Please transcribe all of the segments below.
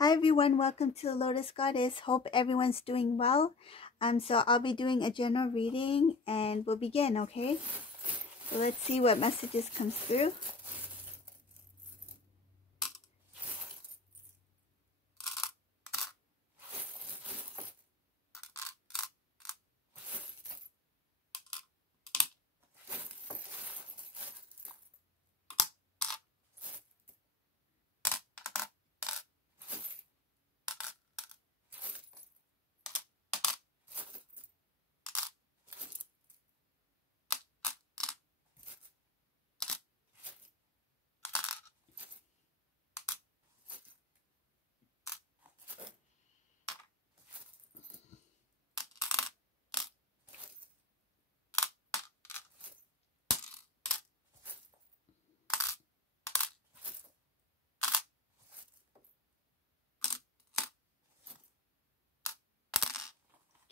Hi everyone, welcome to Lotus Goddess. Hope everyone's doing well. So I'll be doing a general reading and we'll begin, okay? So let's see what messages comes through.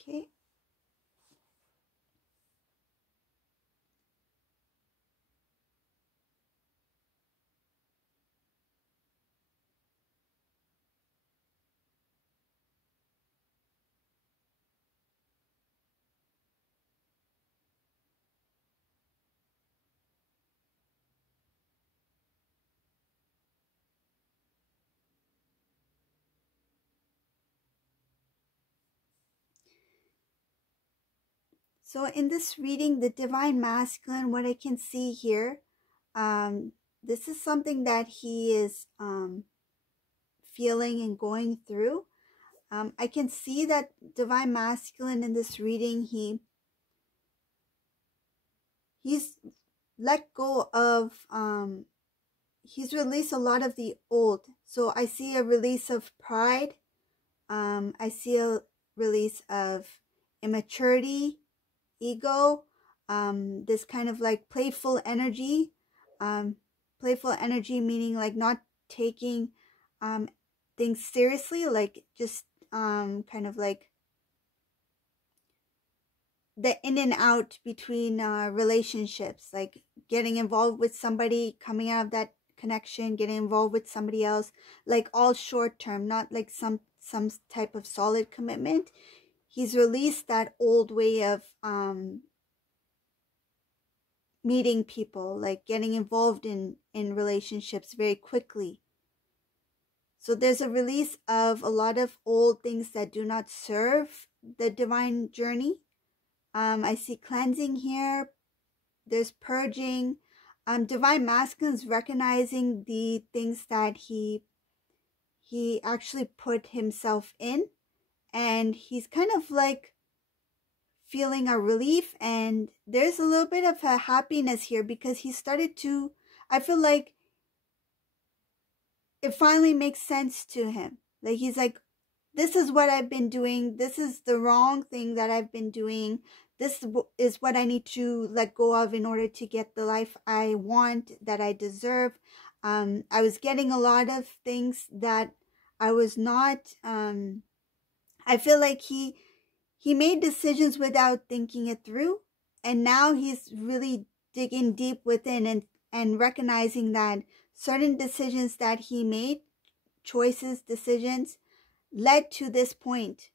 Okay. So in this reading, the Divine Masculine, what I can see here, this is something that he is feeling and going through. I can see that Divine Masculine in this reading, he's let go of, he's released a lot of the old. So I see a release of pride. I see a release of immaturity, ego, this kind of like playful energy. Playful energy meaning like not taking things seriously, like just kind of like the in and out between relationships, like getting involved with somebody, coming out of that connection, getting involved with somebody else, like all short term, not like some type of solid commitment. He's released that old way of meeting people, like getting involved in relationships very quickly. So there's a release of a lot of old things that do not serve the divine journey. I see cleansing here. There's purging. Divine Masculine is recognizing the things that he actually put himself in, and he's kind of like feeling a relief, and there's a little bit of a happiness here because he started to, I feel like it finally makes sense to him. Like he's like, this is what I've been doing. This is the wrong thing that I've been doing. This is what I need to let go of in order to get the life I want, that I deserve. I was getting a lot of things that I was not. I feel like he made decisions without thinking it through, and now he's really digging deep within and recognizing that certain decisions that he made, choices, decisions, led to this point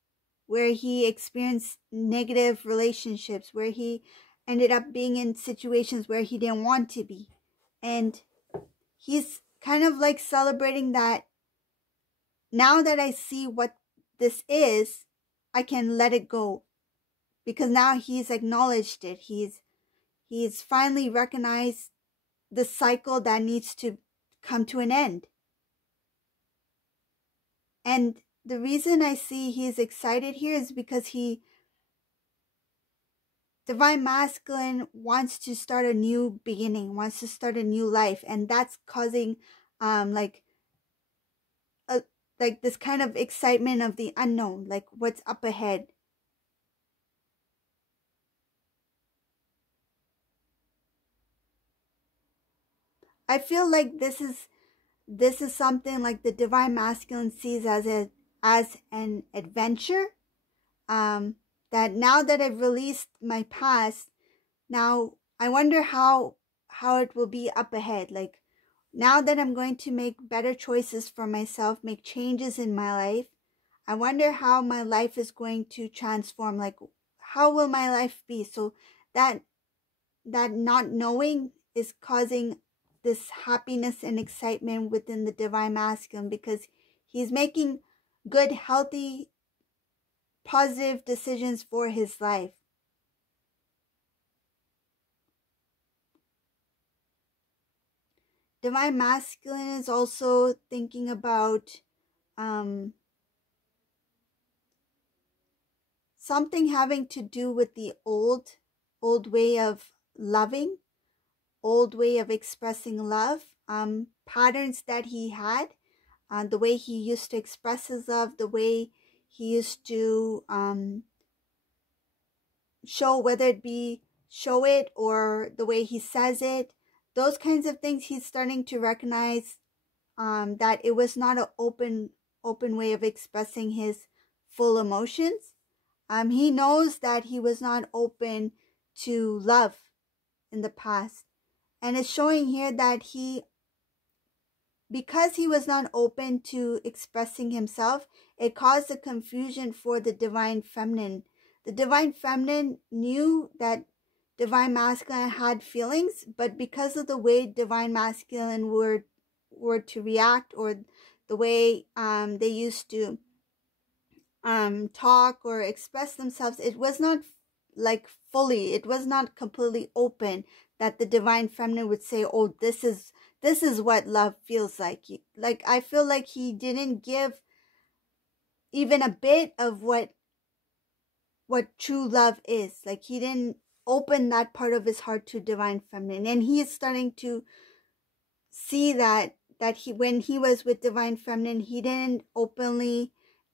where he experienced negative relationships, where he ended up being in situations where he didn't want to be. And he's kind of like celebrating that now that I see what this is, I can let it go. Because now he's acknowledged it. He's finally recognized the cycle that needs to come to an end. And the reason I see he's excited here is because Divine Masculine wants to start a new beginning, wants to start a new life, and that's causing like this kind of excitement of the unknown, like what's up ahead. I feel like this is something like the Divine Masculine sees as an adventure. That now that I've released my past, now I wonder how it will be up ahead. Like, Now that I'm going to make better choices for myself, make changes in my life, I wonder how my life is going to transform. Like, how will my life be? So that not knowing is causing this happiness and excitement within the Divine Masculine, because he's making good, healthy, positive decisions for his life. Divine Masculine is also thinking about something having to do with the old way of loving, old way of expressing love, patterns that he had, the way he used to express his love, the way he used to show, whether it be show it or the way he says it, those kinds of things. He's starting to recognize that it was not an open way of expressing his full emotions. He knows that he was not open to love in the past, and it's showing here that because he was not open to expressing himself, it caused a confusion for the Divine Feminine. The Divine Feminine knew that Divine Masculine had feelings, but because of the way Divine Masculine were to react, or the way they used to talk or express themselves, it was not like fully, it was not completely open, that the Divine Feminine would say, oh, this is what love feels like. Like, I feel like he didn't give even a bit of what true love is. Like, he didn't open that part of his heart to Divine Feminine, and he is starting to see that he, when he was with Divine Feminine, he didn't openly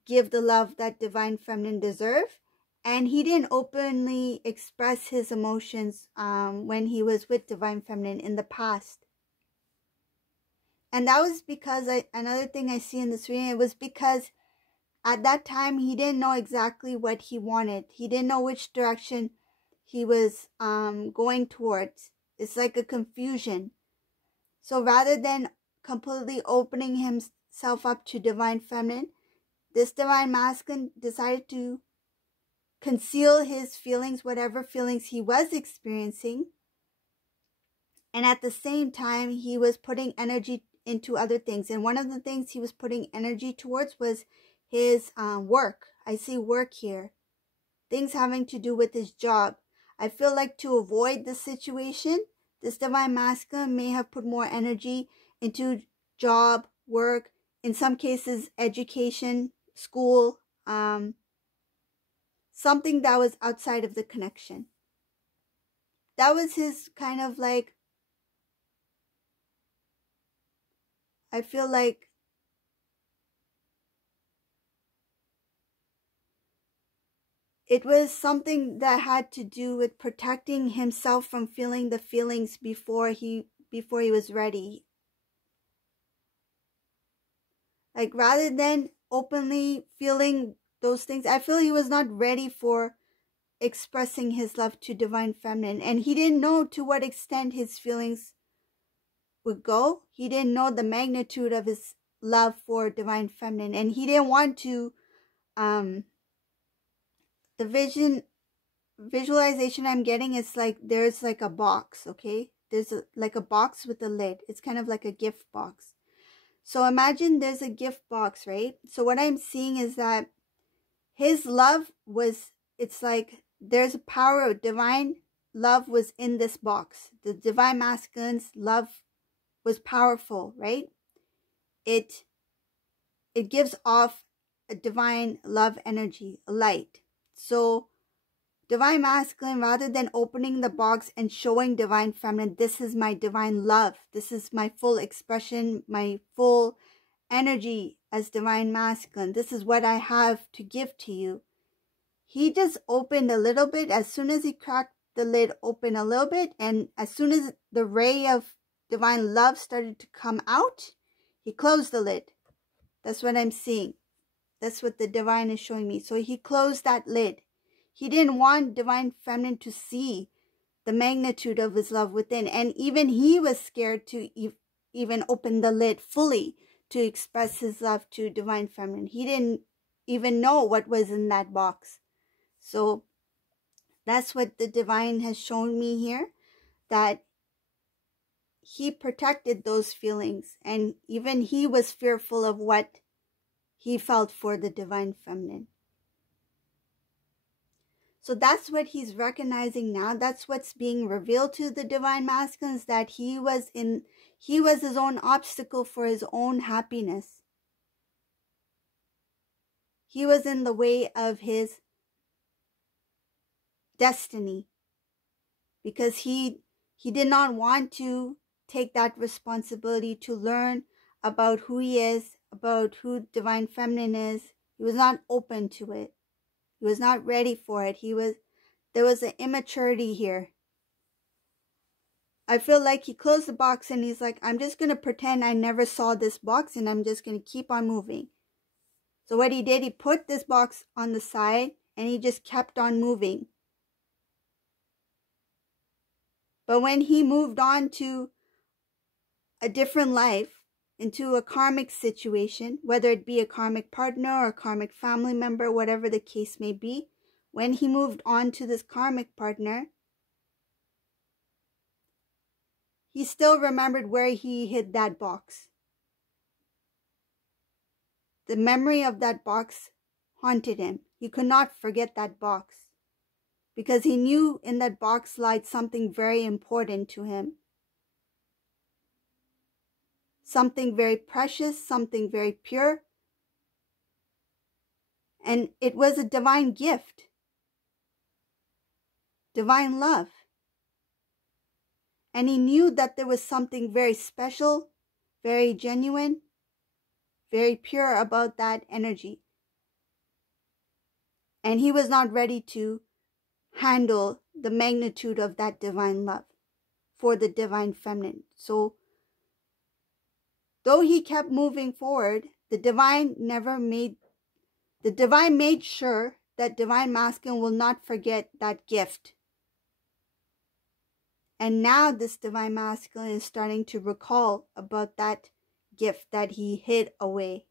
give the love that Divine Feminine deserved, and he didn't openly express his emotions when he was with Divine Feminine in the past. And that was because another thing I see in this reading, it was because at that time he didn't know exactly what he wanted. He didn't know which direction he was going towards. It's like a confusion. So rather than completely opening himself up to Divine Feminine, this Divine Masculine decided to conceal his feelings, whatever feelings he was experiencing. And at the same time, he was putting energy into other things. And one of the things he was putting energy towards was his work. I see work here. Things having to do with his job. I feel like to avoid this situation, this Divine Masculine may have put more energy into job, work, in some cases education, school, something that was outside of the connection. That was his kind of like, I feel like it was something that had to do with protecting himself from feeling the feelings before he was ready. Like, rather than openly feeling those things, I feel he was not ready for expressing his love to Divine Feminine, and he didn't know to what extent his feelings would go. He didn't know the magnitude of his love for Divine Feminine, and he didn't want to the visualization I'm getting is like there's like a box, okay? There's like a box with a lid. It's kind of like a gift box. So imagine there's a gift box, right? So what I'm seeing is that his love was, it's like there's a power of divine love was in this box. The Divine Masculine's love was powerful, right? It gives off a divine love energy, a light. So Divine Masculine, rather than opening the box and showing Divine Feminine, this is my divine love, this is my full expression, my full energy as Divine Masculine, this is what I have to give to you. He just opened a little bit. As soon as he cracked the lid open a little bit, and as soon as the ray of divine love started to come out, he closed the lid. That's what I'm seeing. That's what the divine is showing me. So he closed that lid. He didn't want Divine Feminine to see the magnitude of his love within. And even he was scared to even open the lid fully to express his love to Divine Feminine. He didn't even know what was in that box. So that's what the Divine has shown me here, that he protected those feelings, and even he was fearful of what he felt for the Divine Feminine. So that's what he's recognizing now. That's what's being revealed to the Divine Masculine, is that he was his own obstacle for his own happiness. He was in the way of his destiny, because he did not want to take that responsibility to learn about who he is, about who Divine Feminine is. He was not open to it. He was not ready for it. There was an immaturity here. I feel like he closed the box and he's like, I'm just going to pretend I never saw this box and I'm just going to keep on moving. So what he did, he put this box on the side and he just kept on moving. But when he moved on to a different life, into a karmic situation, whether it be a karmic partner or a karmic family member, whatever the case may be, when he moved on to this karmic partner, he still remembered where he hid that box. The memory of that box haunted him. He could not forget that box, because he knew in that box lied something very important to him. Something very precious, something very pure. And it was a divine gift. Divine love. And he knew that there was something very special, very genuine, very pure about that energy. And he was not ready to handle the magnitude of that divine love for the Divine Feminine. So, though he kept moving forward, the Divine made sure that Divine Masculine will not forget that gift. And now this Divine Masculine is starting to recall about that gift that he hid away,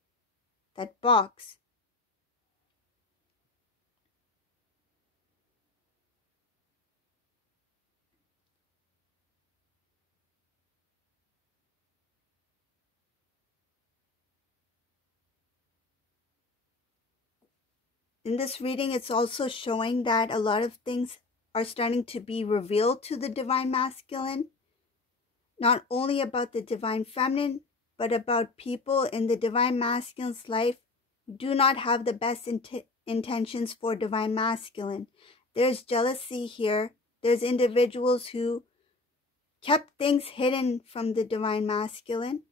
that box. In this reading, it's also showing that a lot of things are starting to be revealed to the Divine Masculine, not only about the Divine Feminine, but about people in the Divine Masculine's life who do not have the best intentions for Divine Masculine. There's jealousy here. There's individuals who kept things hidden from the Divine Masculine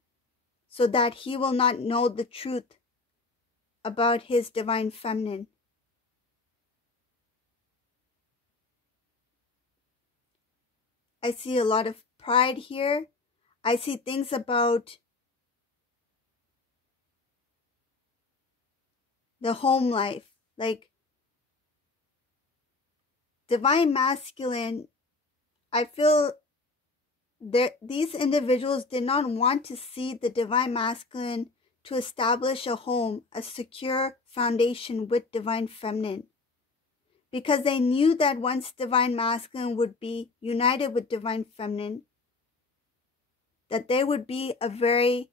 so that he will not know the truth about his Divine Feminine. I see a lot of pride here. I see things about the home life, like Divine Masculine. I feel these individuals did not want to see the Divine Masculine to establish a home, a secure foundation with Divine Feminine, because they knew that once Divine Masculine would be united with Divine Feminine, that they would be a very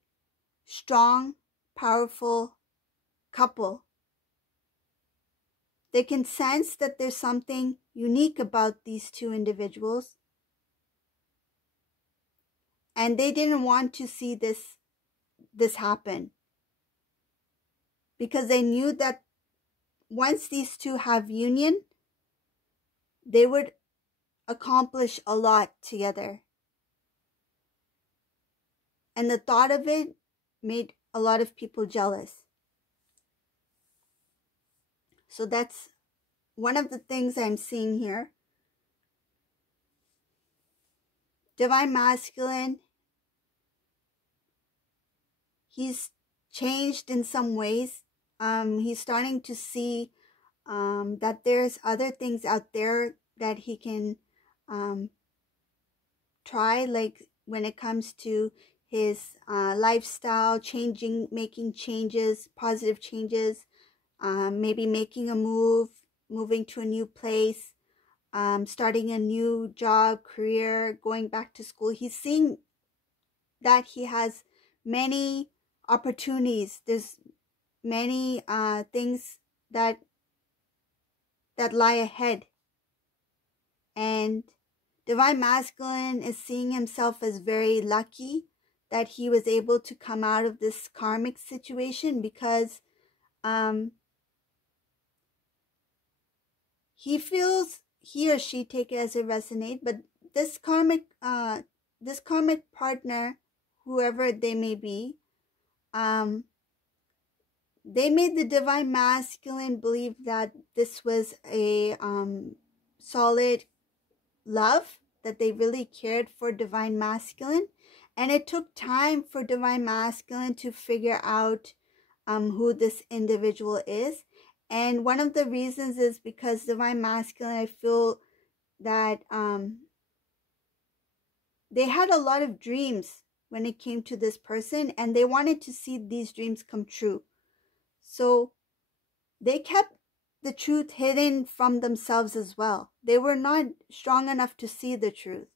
strong, powerful couple. They can sense that there's something unique about these two individuals, and they didn't want to see this happen, because they knew that once these two have union, they would accomplish a lot together. And the thought of it made a lot of people jealous. So that's one of the things I'm seeing here. Divine Masculine, he's changed in some ways. He's starting to see that there's other things out there that he can try, like when it comes to his lifestyle, making changes, positive changes, maybe making a move, moving to a new place, starting a new job, career, going back to school. He's seeing that he has many opportunities. There's many things that lie ahead. And Divine Masculine is seeing himself as very lucky that he was able to come out of this karmic situation, because he feels, he or she, take it as it resonates, but this karmic partner, whoever they may be, they made the Divine Masculine believe that this was a solid love, that they really cared for Divine Masculine. And it took time for Divine Masculine to figure out who this individual is. And one of the reasons is because Divine Masculine, I feel that they had a lot of dreams when it came to this person, and they wanted to see these dreams come true. So they kept the truth hidden from themselves as well. They were not strong enough to see the truth.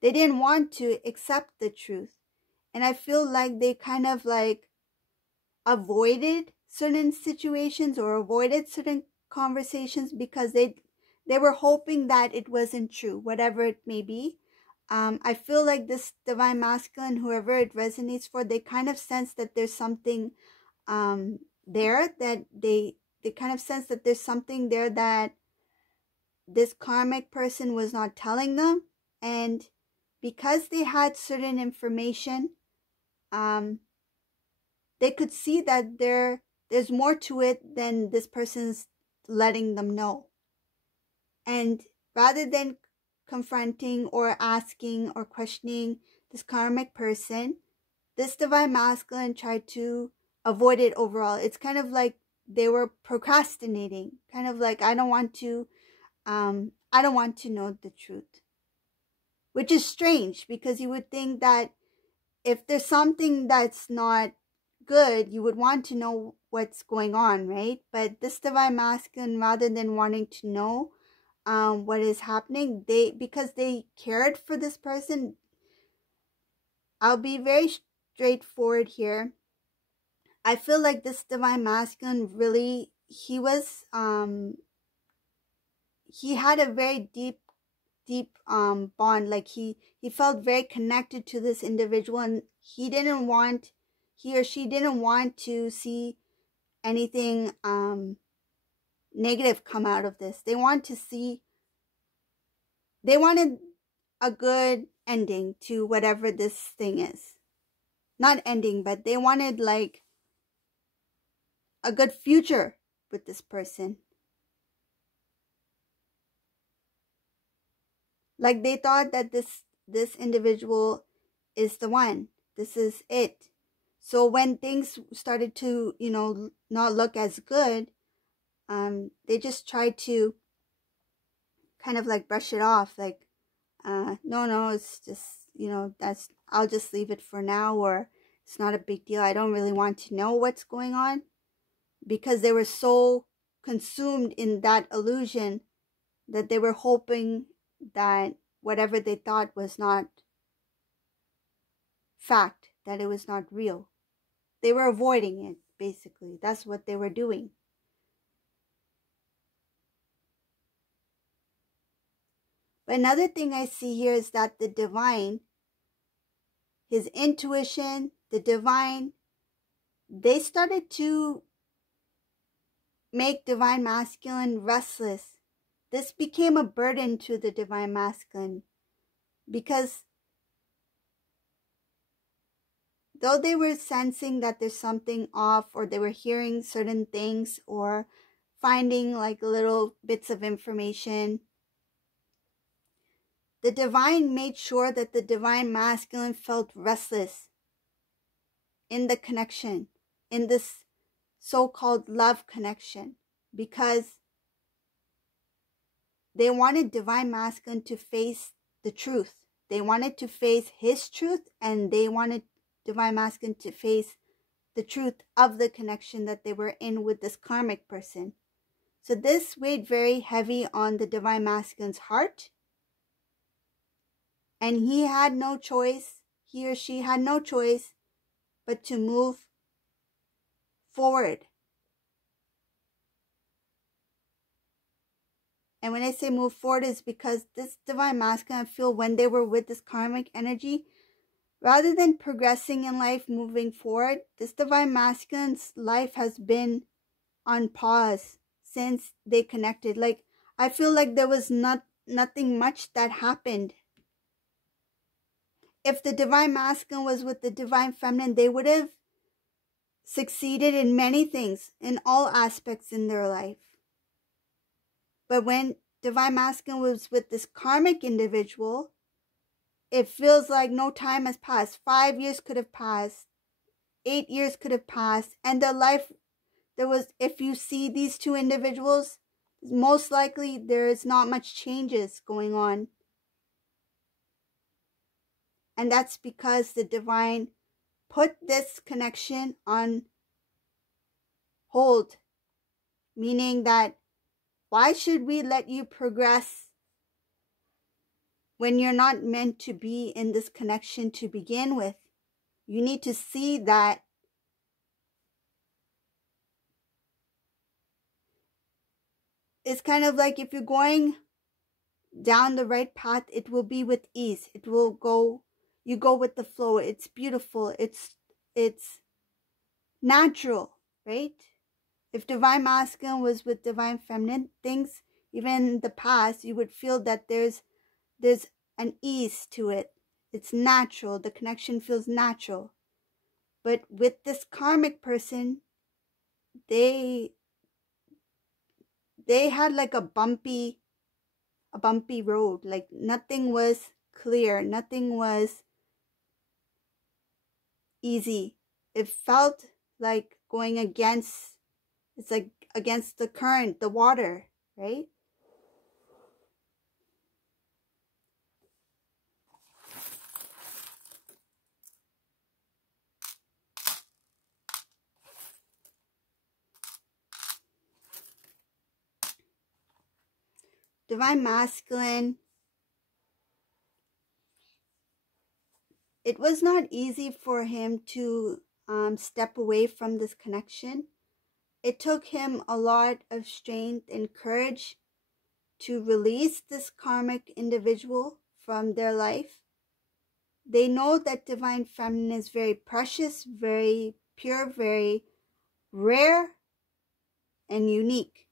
They didn't want to accept the truth. And I feel like they kind of like avoided certain situations or avoided certain conversations because they were hoping that it wasn't true, whatever it may be. I feel like this Divine Masculine, whoever it resonates for, they kind of sense that there's something there, that they kind of sense that there's something there that this karmic person was not telling them. And because they had certain information, they could see that there's more to it than this person's letting them know. And rather than confronting or asking or questioning this karmic person, this Divine Masculine tried to avoid it overall. It's kind of like they were procrastinating, kind of like, I don't want to know the truth. Which is strange, because you would think that if there's something that's not good, you would want to know what's going on, right? But this Divine Masculine, rather than wanting to know what is happening, because they cared for this person. I'll be very straightforward here. I feel like this Divine Masculine really, he had a very deep bond. Like he felt very connected to this individual, and he or she didn't want to see anything negative come out of this. They wanted a good ending to whatever this thing is. Not ending, but they wanted like a good future with this person. Like they thought that this individual is the one. This is it. So when things started to, not look as good, they just tried to kind of like brush it off. Like, no, it's just, I'll just leave it for now, or it's not a big deal. I don't really want to know what's going on, because they were so consumed in that illusion that they were hoping that whatever they thought was not fact, that it was not real. They were avoiding it, basically. That's what they were doing. But another thing I see here is that the divine, his intuition, the divine, they started to make Divine Masculine restless. This became a burden to the Divine Masculine, because though they were sensing that there's something off, or they were hearing certain things, or finding like little bits of information, the divine made sure that the Divine Masculine felt restless in the connection, in this so-called love connection, because they wanted Divine Masculine to face the truth. They wanted to face his truth, and they wanted divine masculine to face the truth of the connection that they were in with this karmic person. So this weighed very heavy on the divine masculine's heart. And he had no choice, he or she had no choice but to move forward. And when I say move forward, is because this divine masculine, I feel when they were with this karmic energy, rather than progressing in life, moving forward, this divine masculine's life has been on pause since they connected. Like, I feel like there was nothing much that happened. If the divine masculine was with the divine feminine, they would have succeeded in many things, in all aspects in their life. But when divine masculine was with this karmic individual, it feels like no time has passed. 5 years could have passed. 8 years could have passed. And their life, if you see these two individuals, most likely there is not much changes going on. And that's because the divine put this connection on hold. Meaning that, why should we let you progress when you're not meant to be in this connection to begin with? You need to see that it's kind of like if you're going down the right path, it will be with ease. It will go, you go with the flow. It's beautiful. It's natural, right? If divine masculine was with divine feminine, things, even in the past, you would feel that there's an ease to it. It's natural. The connection feels natural. But with this karmic person, they had like a bumpy road. Like nothing was clear. Nothing was easy. It felt like going against, it's like against the current, the water, right? Divine masculine, it was not easy for him to step away from this connection. It took him a lot of strength and courage to release this karmic individual from their life. They know that divine feminine is very precious, very pure, very rare, and unique.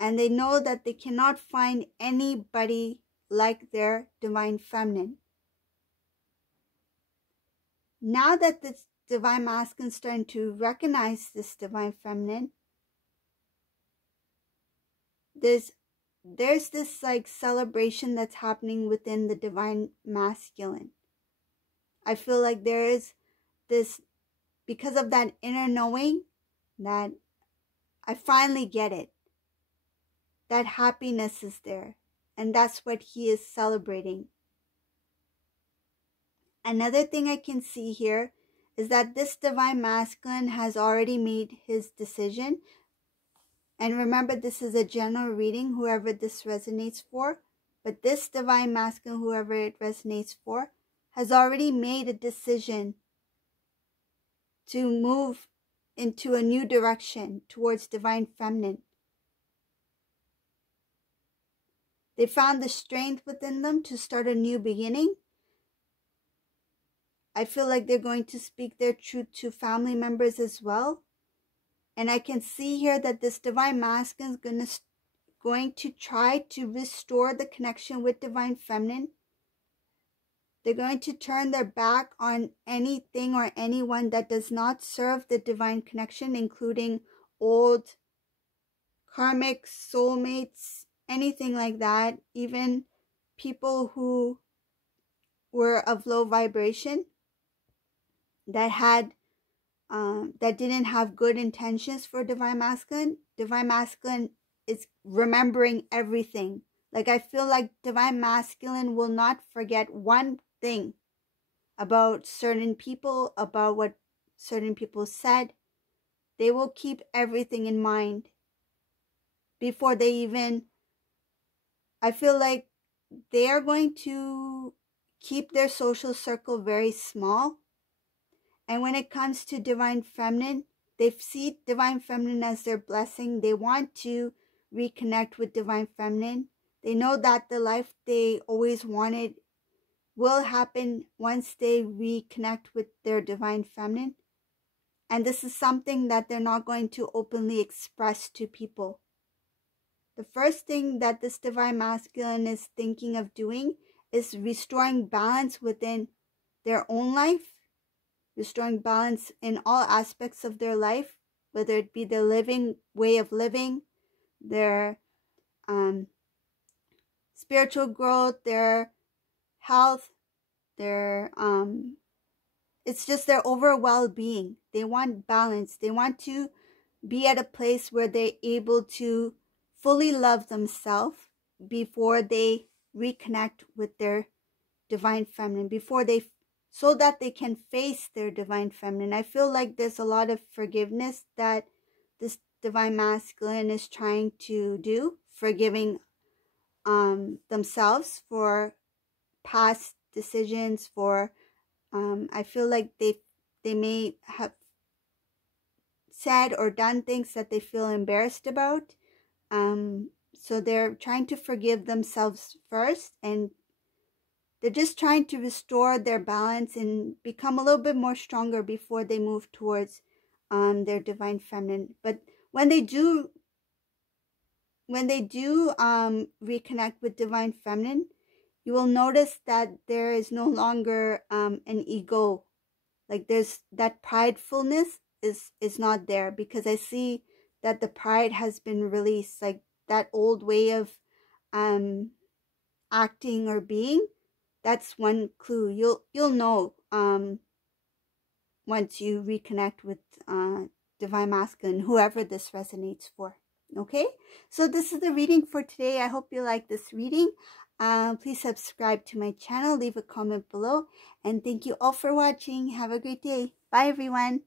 And they know that they cannot find anybody like their divine feminine. Now that this divine masculine is starting to recognize this divine feminine, there's this like celebration that's happening within the divine masculine. I feel like there is this, because of that inner knowing that I finally get it. That happiness is there. And that's what he is celebrating. Another thing I can see here is that this divine masculine has already made his decision. And remember, this is a general reading, whoever this resonates for. But this divine masculine, whoever it resonates for, has already made a decision to move into a new direction towards divine feminine. They found the strength within them to start a new beginning. I feel like they're going to speak their truth to family members as well. And I can see here that this divine masculine is going to try to restore the connection with divine feminine. They're going to turn their back on anything or anyone that does not serve the divine connection, including old karmic soulmates, anything like that. Even people who were of low vibration, that had that didn't have good intentions for divine masculine. Divine masculine is remembering everything. Like, I feel like divine masculine will not forget one thing. about certain people, about what certain people said. They will keep everything in mind before they even, I feel like they are going to keep their social circle very small. And when it comes to Divine Feminine, they see Divine Feminine as their blessing. They want to reconnect with Divine Feminine. They know that the life they always wanted will happen once they reconnect with their Divine Feminine. And this is something that they're not going to openly express to people. The first thing that this Divine Masculine is thinking of doing is restoring balance within their own life, restoring balance in all aspects of their life, whether it be their way of living, their spiritual growth, their health, their it's just their overall well-being. They want balance. They want to be at a place where they're able to fully love themselves before they reconnect with their Divine Feminine, so that they can face their Divine Feminine. I feel like there's a lot of forgiveness that this Divine Masculine is trying to do, forgiving themselves for past decisions, for I feel like they may have said or done things that they feel embarrassed about. So they're trying to forgive themselves first, and they're just trying to restore their balance and become a little bit more stronger before they move towards their Divine Feminine. But when they do reconnect with Divine Feminine, you will notice that there is no longer an ego. Like there's that pridefulness is not there, because I see that the pride has been released. Like that old way of acting or being, that's one clue. You'll know once you reconnect with Divine Masculine, whoever this resonates for. Okay, so this is the reading for today. I hope you like this reading. Please subscribe to my channel, leave a comment below, and thank you all for watching. Have a great day. Bye everyone.